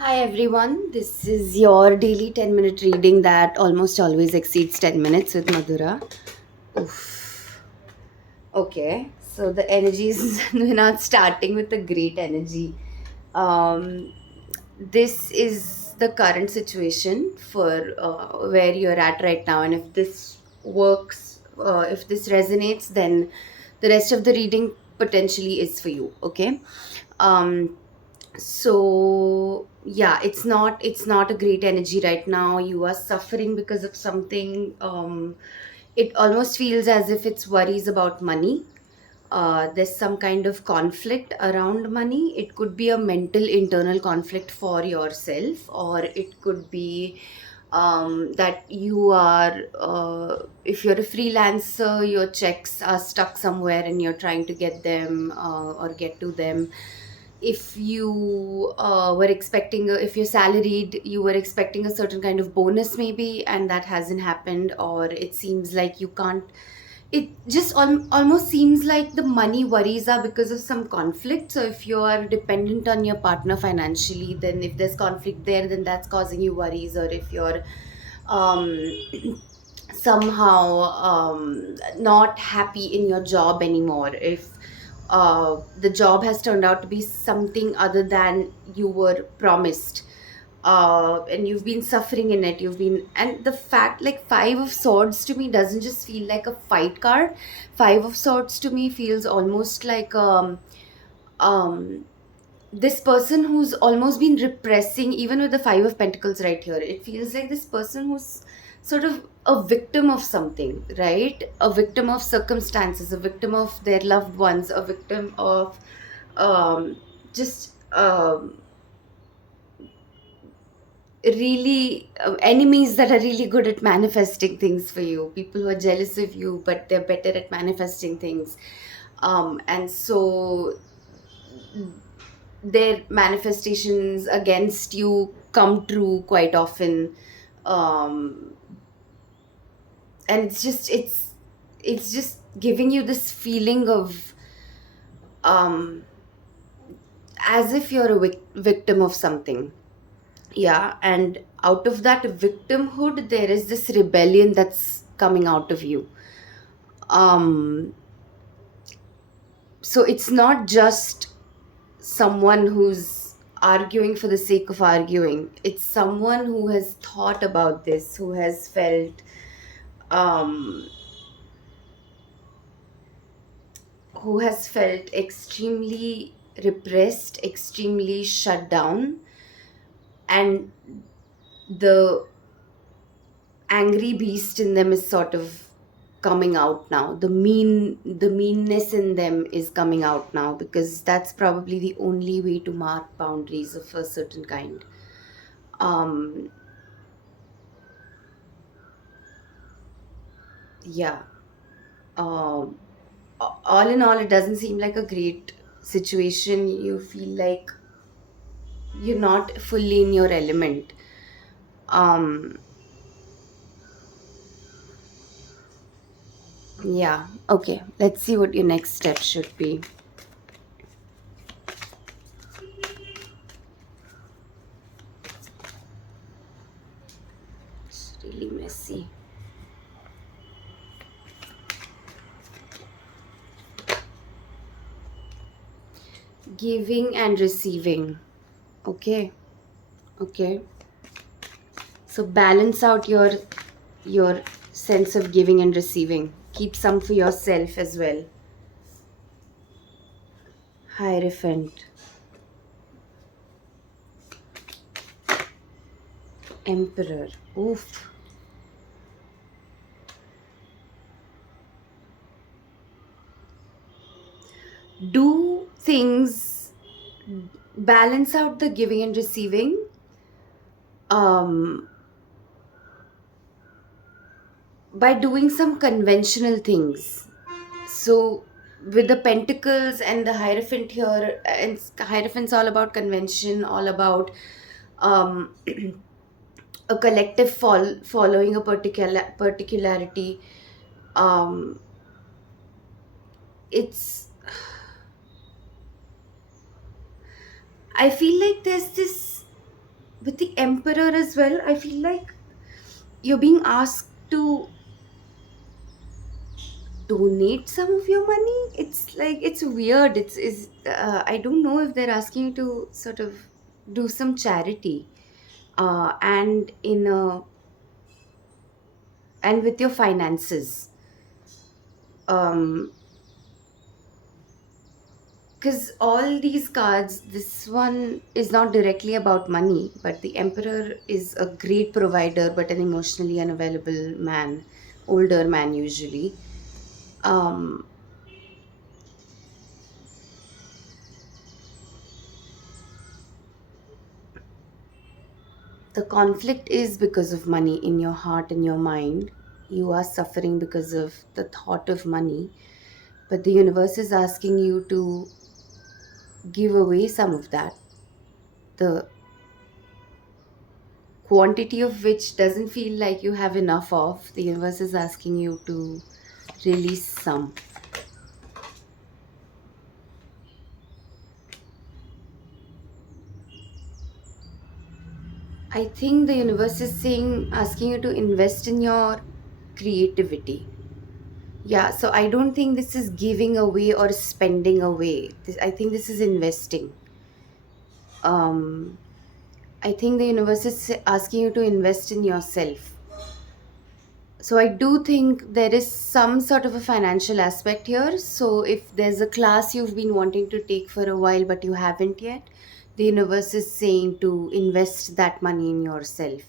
Hi everyone, this is your daily 10-minute reading that almost always exceeds 10 minutes with Madhura. Oof. Okay, so the energies, we're not starting with a great energy. Um, this is the current situation for where you're at right now, and if this works, if this resonates, then the rest of the reading potentially is for you. Okay. Um, so yeah, it's not a great energy right now. You are suffering because of something. It almost feels as if it's worries about money. There's some kind of conflict around money. It could be a mental internal conflict for yourself, or it could be that you are if you're a freelancer, your checks are stuck somewhere and you're trying to get them or get to them. If you if you're salaried, you were expecting a certain kind of bonus maybe, and that hasn't happened, or it seems like you can't. It just almost seems like the money worries are because of some conflict. So if you are dependent on your partner financially, then if there's conflict there, then that's causing you worries. Or if you're um somehow not happy in your job anymore, if the job has turned out to be something other than you were promised, and you've been suffering in it, you've been. And the fact, like, five of swords to me doesn't just feel like a fight card. Five of swords to me feels almost like um this person who's almost been repressing. Even with the five of pentacles right here, it feels like this person who's sort of a victim of something, right? A victim of circumstances, a victim of their loved ones, a victim of just really enemies that are really good at manifesting things for you, people who are jealous of you but they're better at manifesting things. And so their manifestations against you come true quite often. um and it's just giving you this feeling of um as if you're a victim of something. Yeah, and out of that victimhood there is this rebellion that's coming out of you. um so it's not just someone who's arguing for the sake of arguing. It's someone who has thought about this, who has felt um extremely repressed, extremely shut down, and the angry beast in them is sort of coming out now. The meanness in them is coming out now, because that's probably the only way to mark boundaries of a certain kind. um yeah. um all in all, it doesn't seem like a great situation. You feel like you're not fully in your element. um yeah, okay, let's see what your next step should be. It's really messy. Giving and receiving. Okay. Okay, so balance out your sense of giving and receiving. Keep some for yourself as well. Hierophant. Emperor. Oof. Do things, balance out the giving and receiving um by doing some conventional things. So with the pentacles and the hierophant here, and hierophant's all about convention, all about um a collective following a particularity. um it's I feel like there's this with the emperor as well, I feel like you're being asked to donate some of your money. It's like it's weird. I don't know if they're asking you to sort of do some charity, and in a and with your finances. Um, because all these cards, this one is not directly about money, but the emperor is a great provider, but an emotionally unavailable man, older man usually. Um, the conflict is because of money in your heart and your mind. You are suffering because of the thought of money, but the universe is asking you to give away some of that. The quantity of which doesn't feel like you have enough of, the universe is asking you to release some. I think the universe is saying, asking you to invest in your creativity. Yeah, so I don't think this is giving away or spending away. I think this is investing. Um, I think the universe is asking you to invest in yourself. So I do think there is some sort of a financial aspect here. So if there's a class you've been wanting to take for a while but you haven't yet, the universe is saying to invest that money in yourself.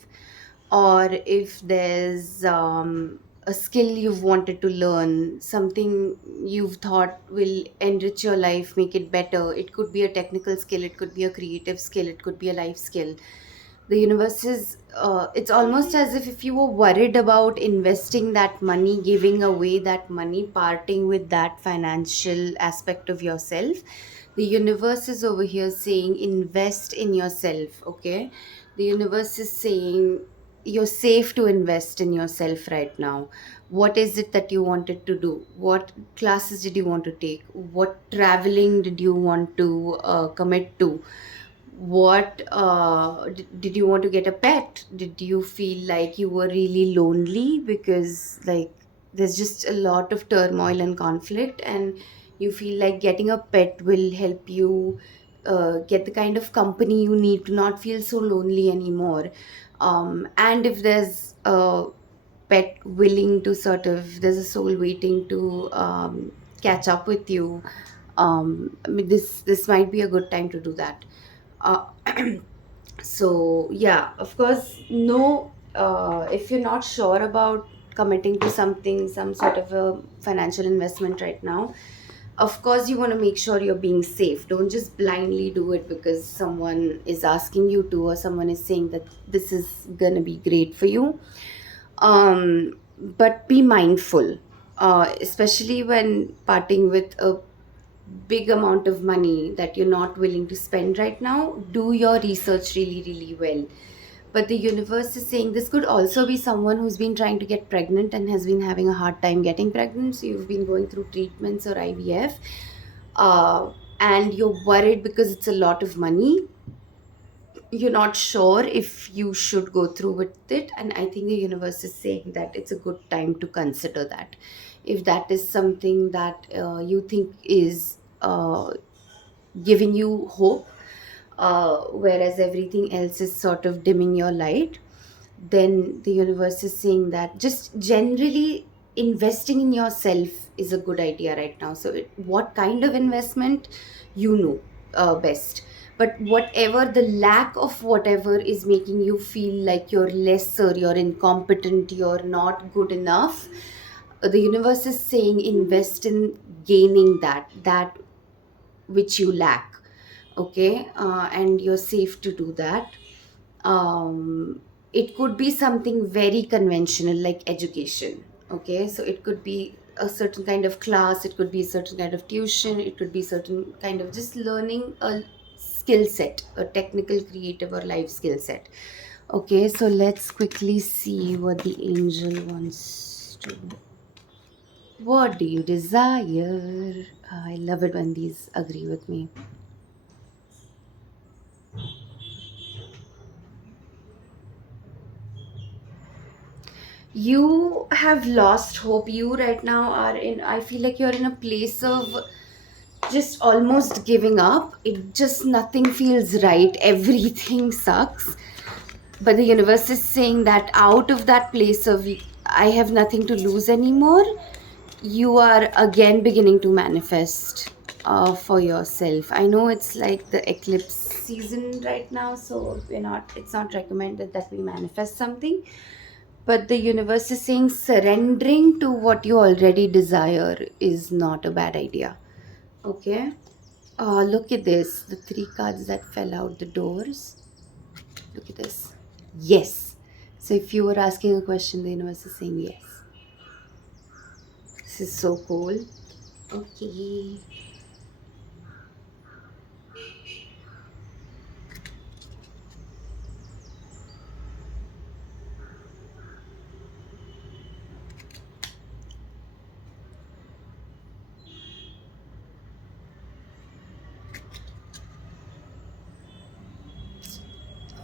Or if there's a skill you've wanted to learn, something you've thought will enrich your life, make it better. It could be a technical skill, it could be a creative skill, it could be a life skill. The universe is, it's almost as if you were worried about investing that money, giving away that money, parting with that financial aspect of yourself. The universe is over here saying invest in yourself. Okay, the universe is saying you're safe to invest in yourself right now. What is it that you wanted to do? What classes did you want to take? What traveling did you want to commit to? What did you want to get a pet? Did you feel like you were really lonely because like there's just a lot of turmoil and conflict, and you feel like getting a pet will help you get the kind of company you need to not feel so lonely anymore. And if there's a pet willing to sort of, there's a soul waiting to catch up with you, I mean, this might be a good time to do that. uh, so yeah, of course, no, if you're not sure about committing to something, some sort of a financial investment right now, of course you want to make sure you're being safe. Don't just blindly do it because someone is asking you to, or someone is saying that this is going to be great for you. But be mindful, especially when parting with a big amount of money that you're not willing to spend right now. Do your research really, really well. But the universe is saying this could also be someone who's been trying to get pregnant and has been having a hard time getting pregnant. So you've been going through treatments or IVF, and you're worried because it's a lot of money. You're not sure if you should go through with it, and I think the universe is saying that it's a good time to consider that. If that is something that you think is giving you hope, whereas everything else is sort of dimming your light, then the universe is saying that just generally investing in yourself is a good idea right now. So what kind of investment, you know best. But whatever the lack of whatever is making you feel like you're lesser, you're incompetent, you're not good enough, the universe is saying invest in gaining that which you lack. Okay, and you're safe to do that. It could be something very conventional like education. Okay, so it could be a certain kind of class, it could be a certain kind of tuition, it could be certain kind of just learning a skill set, a technical, creative, or life skill set. Okay, so let's quickly see what the angel wants to. What do you desire? I love it when these agree with me. You have lost hope. You right now are in, I feel like you're in a place of just almost giving up. It just nothing feels right. Everything sucks. But the universe is saying that out of that place of I have nothing to lose anymore, you are again beginning to manifest for yourself. I know it's like the eclipse season right now, so it's not recommended that we manifest something, but the universe is saying surrendering to what you already desire is not a bad idea. Okay. Look at this. The three cards that fell out, the doors. Look at this. Yes. So if you were asking a question, the universe is saying yes. This is so cool. Okay.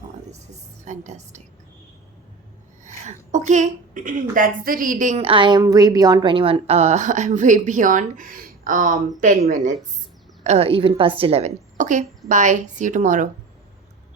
Oh, this is fantastic. Okay, that's the reading. I am way beyond 21. I'm way beyond 10 minutes, even past 11. Okay, bye. See you tomorrow.